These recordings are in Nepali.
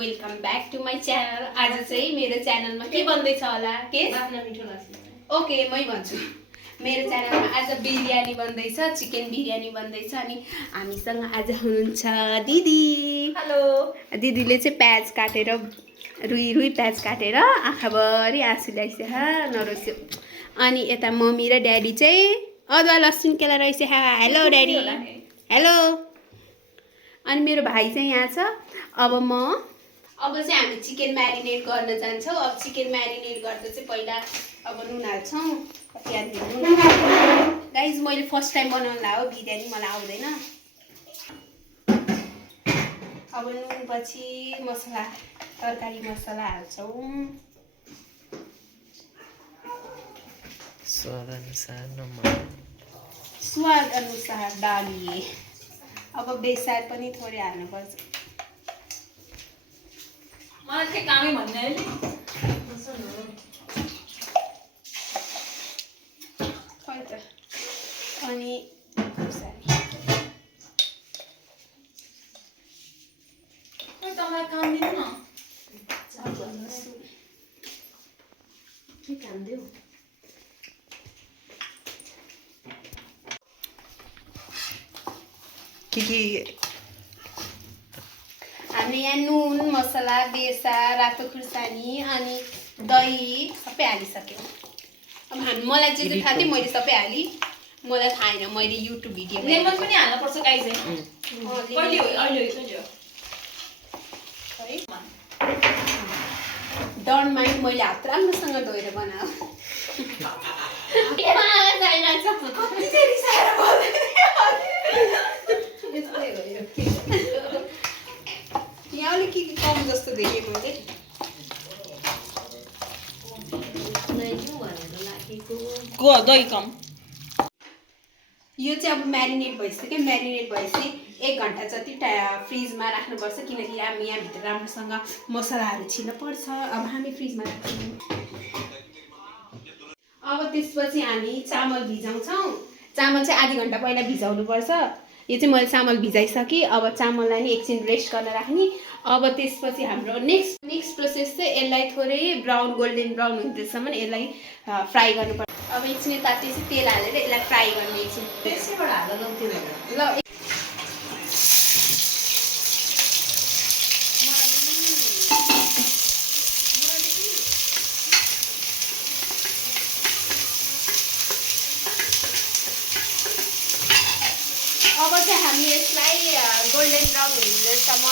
Welcome back to my channel. आज चाहिँ मेरो च्यानलमा के बन्दैछ होला के ओके मै भन्छु। मेरो च्यानलमा आज बिरयानी बन्दैछ, चिकन बिरयानी बन्दैछ। अनि हामीसँग आज हुनुहुन्छ दिदी। हेलो। दिदीले चाहिँ प्याज काटेर रुई प्याज काटेर आँखाभरि आँसु ल्याइसक्यो नरोस्यो। अनि यता मम्मी र ड्याडी चाहिँ अदुवा लसुन केला रहेछ। Hello daddy. हेलो। अनि मेरो भाइ चाहिँ यहाँ छ। अब चाहिँ हामी चिकन म्यारिनेट गर्न जान्छौँ। अब चिकन म्यारिनेट गर्दा चाहिँ पहिला अब नुन हाल्छौँ। गाइज मैले फर्स्ट टाइम बनाउँदा हो बिरयानी, मलाई आउँदैन। अब नुन पछि मसला, तरकारी मसला हाल्छौँ। स्वाद अनुसार डालिए। अब बेसार पनि थोरै हाल्नुपर्छ। मलाई चाहिँ कामै भन्ने नि। अनि तपाईँ काम दिनु न। के काम दियो? हामीले यहाँ नुन, मसला, बेसार, रातो खुर्सानी अनि दही सबै हालिसक्यौँ। अब मलाई जे थाहा थियो मैले सबै हालेँ। मलाई थाहा छैन, मैले युट्युब भिडियो लेमन पनि हाल्नुपर्छ गाइस है। कहिले हो? अहिले हो। डन्ट माइन्ड, मैले हात राम्रोसँग धोएर बनाऊ। यहाँ अलिक के कम जस्तो देखेँ मैले। दही कम। यो चाहिँ अब म्यारिनेट भइसक्यो। म्यारिनेट भएपछि 1 घन्टा जति फ्रिजमा राख्नुपर्छ, किनकि हामी यहाँभित्र राम्रोसँग मसलाहरू छिर्न पर्छ। अब हामी फ्रिजमा राख्छौँ। अब त्यसपछि हामी चामल भिजाउँछौँ। चामल चाहिँ आधी घन्टा पहिला भिजाउनुपर्छ। यो चाहिँ मैले चामल भिजाइसकेँ। अब चामललाई नि एकछिन रेस्ट गर्न राख्ने। अब त्यसपछि हाम्रो नेक्स्ट प्रोसेस चाहिँ यसलाई थोरै ब्राउन गोल्डन ब्राउन हुँदैसम्म यसलाई फ्राई गर्नुपर्छ। अब एकछिन तातेपछि तेल हालेर यसलाई फ्राई गर्ने एकछिन। त्यसैबाट हाल्दा ल अब चाहिँ हामी यसलाई गोल्डन ब्राउन हुँदैसम्म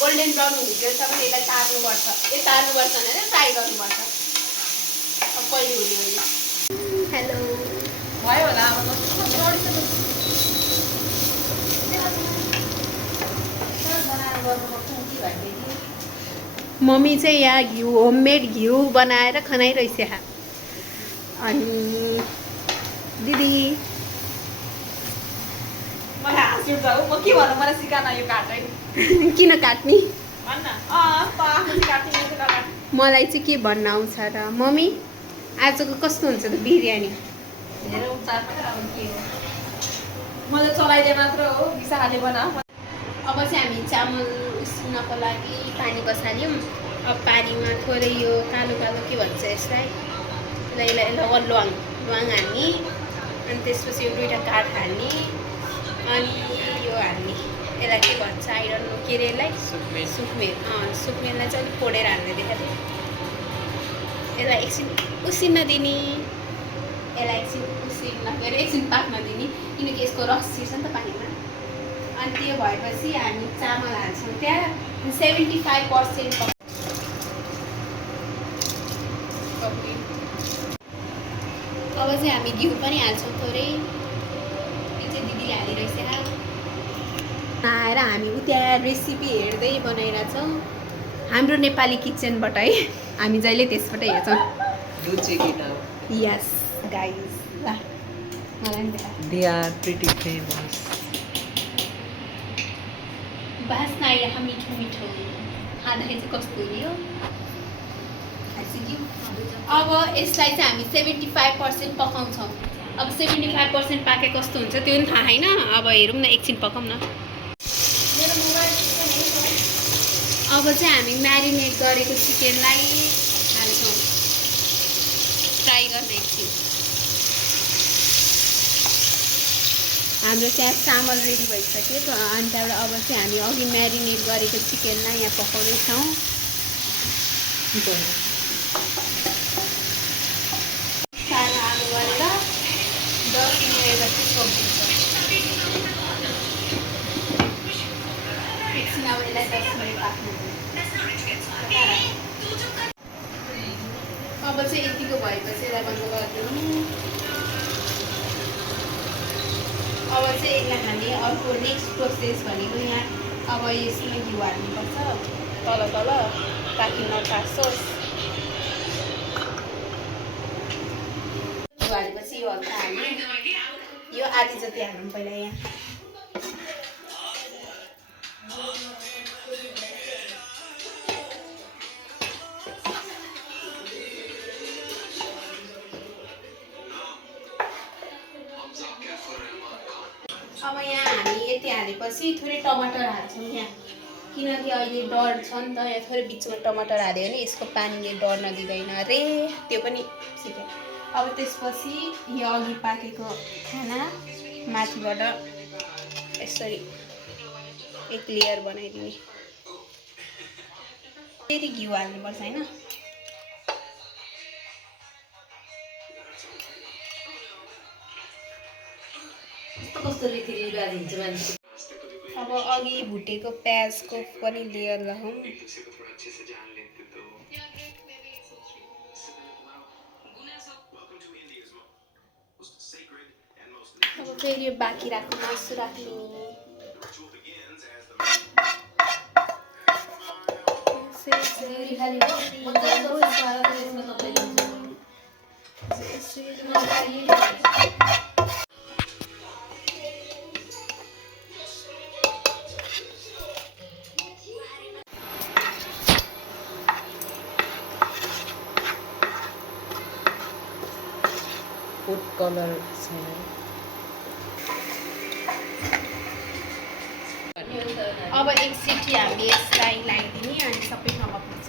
गोल्डन ब्राउन हुँदैसम्म यसलाई तार्नुपर्छ। यो तार्नुपर्छ भनेर फ्राई गर्नुपर्छ। अब कहिले हुने हो? हेलो भयो होला। मम्मी चाहिँ यहाँ घिउ, होममेड घिउ बनाएर खनाइरहेछ। अनि दिदी मलाई हाँस उठ्छ हो। म के भन्नु, मलाई सिकान यो काट्दै। किन काट्ने? भन्न मलाई चाहिँ के भन्न आउँछ र मम्मी, आजको कस्तो हुन्छ त बिरयानी? धेरै उपचार पनि अब के हो, मैले चलाइदिए मात्र हो। विशालले बना। अब चाहिँ हामी चामल उसिन्नको लागि पानी बसाल्यौँ। अब पानीमा थोरै यो कालो के भन्छ यसलाई, ल्वाङ हाल्ने। अनि त्यसपछि यो 2टा काठ हाल्ने। अनि यो हाल्ने, यसलाई के भन्छ आइरन के अरे यसलाई? सुकमेर। सुकमेरलाई चाहिँ अलिक पोडेर हाल्ने देखाएको थिएँ। यसलाई एकछिन उसिन्न दिने। यसलाई एकछिन उसिन्न गएर एकछिन पाक्न दिने, किनकि यसको रस छिर्छ नि त पानीमा। अनि त्यो भएपछि हामी चामल हाल्छौँ। त्यहाँ 75% अब चाहिँ हामी घिउ पनि हाल्छौँ थोरै। यो चाहिँ दिदीले हालिरहेछ। आएर हामी त्यहाँ रेसिपी हेर्दै बनाइरहेछौँ। हाम्रो नेपाली किचनबाट है, हामी जहिले त्यसबाट हेर्छौँ। यस गाइज, ल मलाई नि देखा। They are pretty famous. बास्ना आइरहेको मिठो खाँदाखेरि चाहिँ कस्तो हुने? अब यसलाई चाहिँ हामी 75% पकाउँछौँ। अब 75% पाके कस्तो हुन्छ त्यो पनि थाहा छैन। अब हेरौँ न, एकछिन पकाउँ न। अब चाहिँ हामी म्यारिनेट गरेको चिकनलाई हाल्छौँ फ्राई गर्ने एकछिन। हाम्रो त्यहाँ चामल रेडी भइसक्यो अनि त्यहाँबाट अब चाहिँ हामी अघि म्यारिनेट गरेको चिकनलाई यहाँ पकाउँदैछौँ। सानो आलु गरेर 10 मिनट जति छोपिन्छ। एकछिन अब यसलाई 10 मिनट पाक्नु। अब चाहिँ यतिको भएपछि यसलाई बन्द गरिदिउँ। अब चाहिँ यसलाई हामी अर्को नेक्स्ट प्रोसेस भनेको यहाँ अब यसमा घिउ हाल्नुपर्छ तल तल ताकि नटासोस्। घिउ हालेपछि यो हल्का हाल्नु, यो आधी जति हाल्नु पहिला यहाँ। अब यहाँ हामी यति हालेपछि थोरै टमाटर हाल्छौँ यहाँ, किनकि अहिले डर छ नि त। यहाँ थोरै बिचमा टमाटर हाल्यो भने यसको पानीले डढ्न दिँदैन अरे, त्यो पनि सिक्यो। अब त्यसपछि यो अघि पाकेको खाना माथिबाट यसरी एक लेयर बनाइदिने। फेरि घिउ हाल्नुपर्छ होइन। अब अघि भुटेको प्याजको पनि लेयर लगाउँ। अब फेरि यो बाँकी राख्नु मासु राख्नु। फूड कलर छैन। अब एक सिटी हामी यसलाई लगाइदिने अनि सबै ठाउँमा पुग्छ।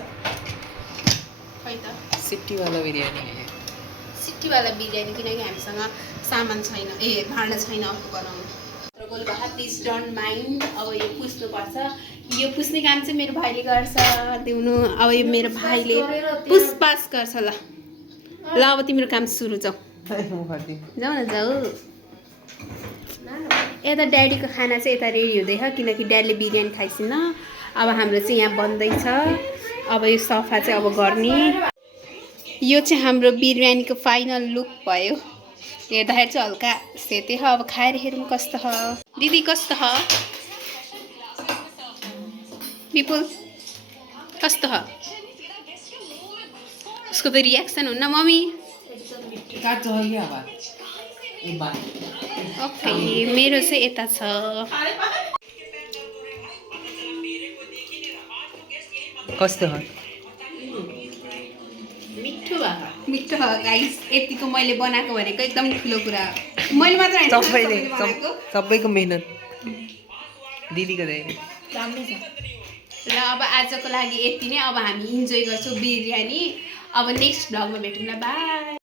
खै त सिटीवाला बिरयानी है। सिटीवाला बिरयानी, किनकि हामीसँग सामान छैन, भाँडा छैन अर्को बनाउनु। तर गोलबाहा प्लिज डोन्ट माइन्ड। अब यो पुस्नुपर्छ। यो पुस्ने काम चाहिँ मेरो भाइले गर्छ दिउनु। अब यो मेरो भाइले पुसपास गर्छ। ल ल अब तिम्रो काम सुरु। जाऊ जाऊ न जाऊ। यता ड्याडीको खाना चाहिँ यता रेडी हुँदैछ, किनकि ड्याडीले बिरयानी खाइसिन। अब हाम्रो चाहिँ यहाँ बन्दैछ। अब यो सफा चाहिँ अब गर्ने। यो चाहिँ हाम्रो बिरयानीको फाइनल लुक भयो। हेर्दाखेरि चाहिँ हल्का सेते छ। अब खाएर हेरौँ कस्तो छ। दिदी कस्तो छ? विपुल कस्तो छ? उसको त रियाक्सन हुन्न मम्मी। ओके मेरो चाहिँ यता छ। कस्तो हो? मिठो भयो गाइस। यतिको मैले बनाएको भनेको एकदम ठुलो कुरा। मैले मात्र हैन, सबैको मेहनत दिदीको धेरै। ल अब आजको लागि यति नै। अब हामी इन्जोय गर्छौँ बिरयानी। अब नेक्स्ट भ्लगमा भेटौँ ल। बाई।